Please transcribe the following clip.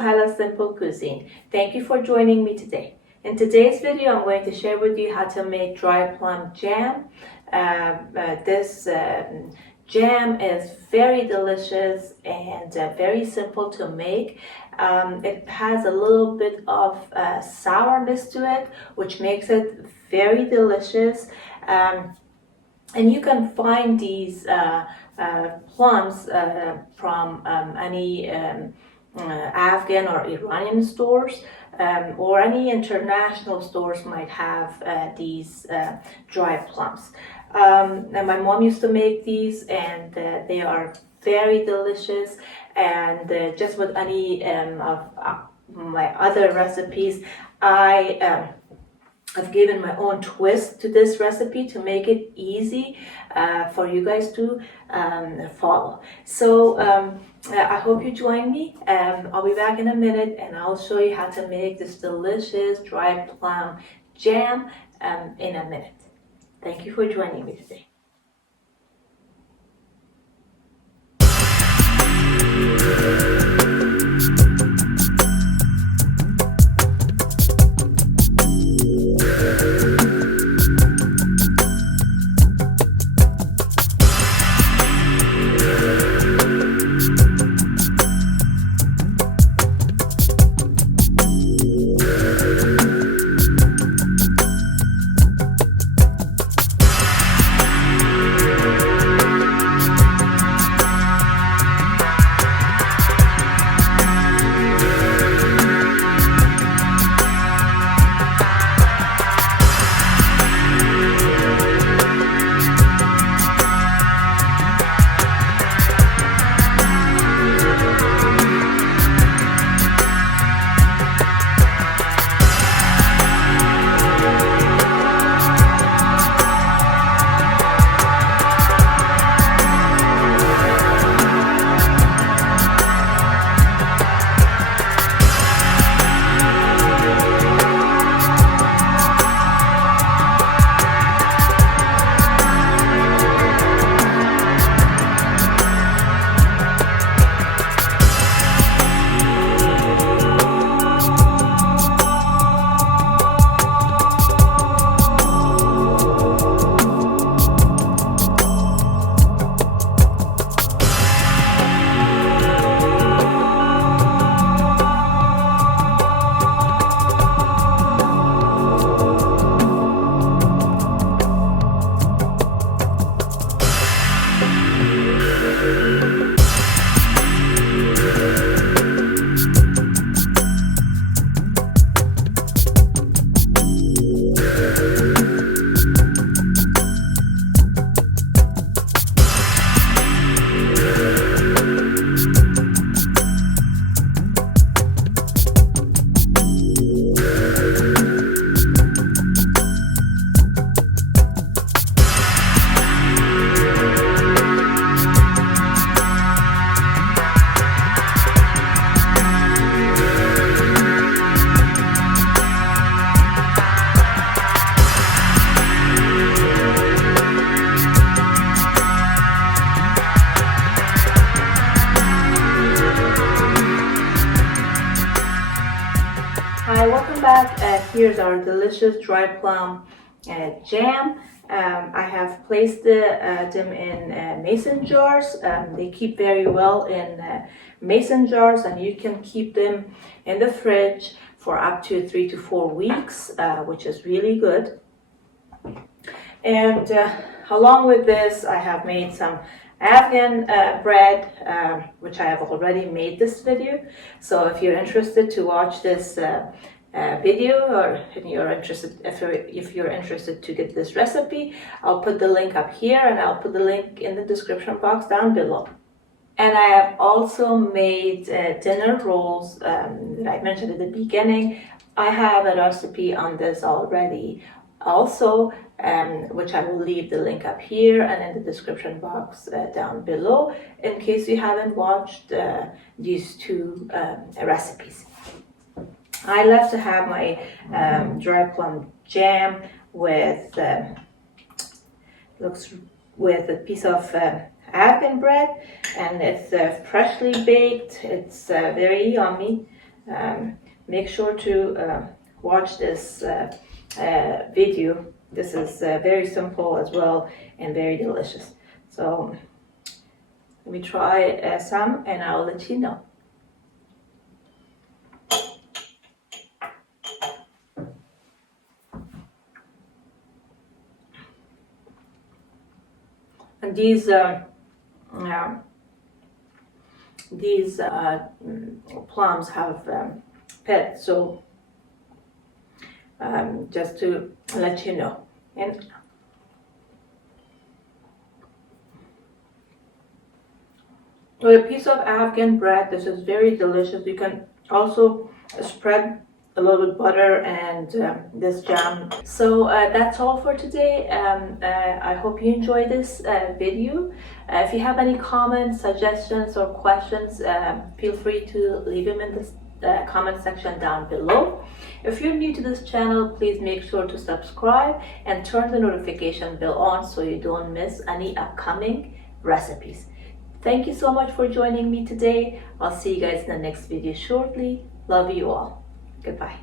Sahala Simple Cuisine. Thank you for joining me today. In today's video, I'm going to share with you how to make dry plum jam. This jam is very delicious and very simple to make. It has a little bit of sourness to it, which makes it very delicious. And you can find these plums from any Afghan or Iranian stores, or any international stores might have these dry plums. And my mom used to make these, and they are very delicious. And just with any of my other recipes, I've given my own twist to this recipe to make it easy for you guys to follow. So I hope you join me. I'll be back in a minute and I'll show you how to make this delicious dry plum jam in a minute. Thank you for joining me today. Hi, welcome back. Here's our delicious dry plum jam. I have placed them in mason jars. They keep very well in mason jars, and you can keep them in the fridge for up to 3 to 4 weeks, which is really good. And along with this, I have made some Afghan bread, which I have already made this video. So if you're interested to watch this video, or if you're interested to get this recipe, I'll put the link up here, and I'll put the link in the description box down below. And I have also made dinner rolls that I mentioned at the beginning. I have a recipe on this already also, which I will leave the link up here and in the description box down below, in case you haven't watched these two recipes. I love to have my dry plum jam with a piece of Afghan bread, and it's freshly baked. It's very yummy. Make sure to watch this video. This is very simple as well and very delicious. So let me try some and I'll let you know. And these plums have pits, so just to let you know. And with a piece of Afghan bread, this is very delicious. You can also spread a little bit butter and this jam. So that's all for today. I hope you enjoyed this video. If you have any comments, suggestions, or questions, feel free to leave them in the comment section down below. If you're new to this channel, please make sure to subscribe and turn the notification bell on so you don't miss any upcoming recipes. Thank you so much for joining me today. I'll see you guys in the next video shortly. Love you all. Goodbye.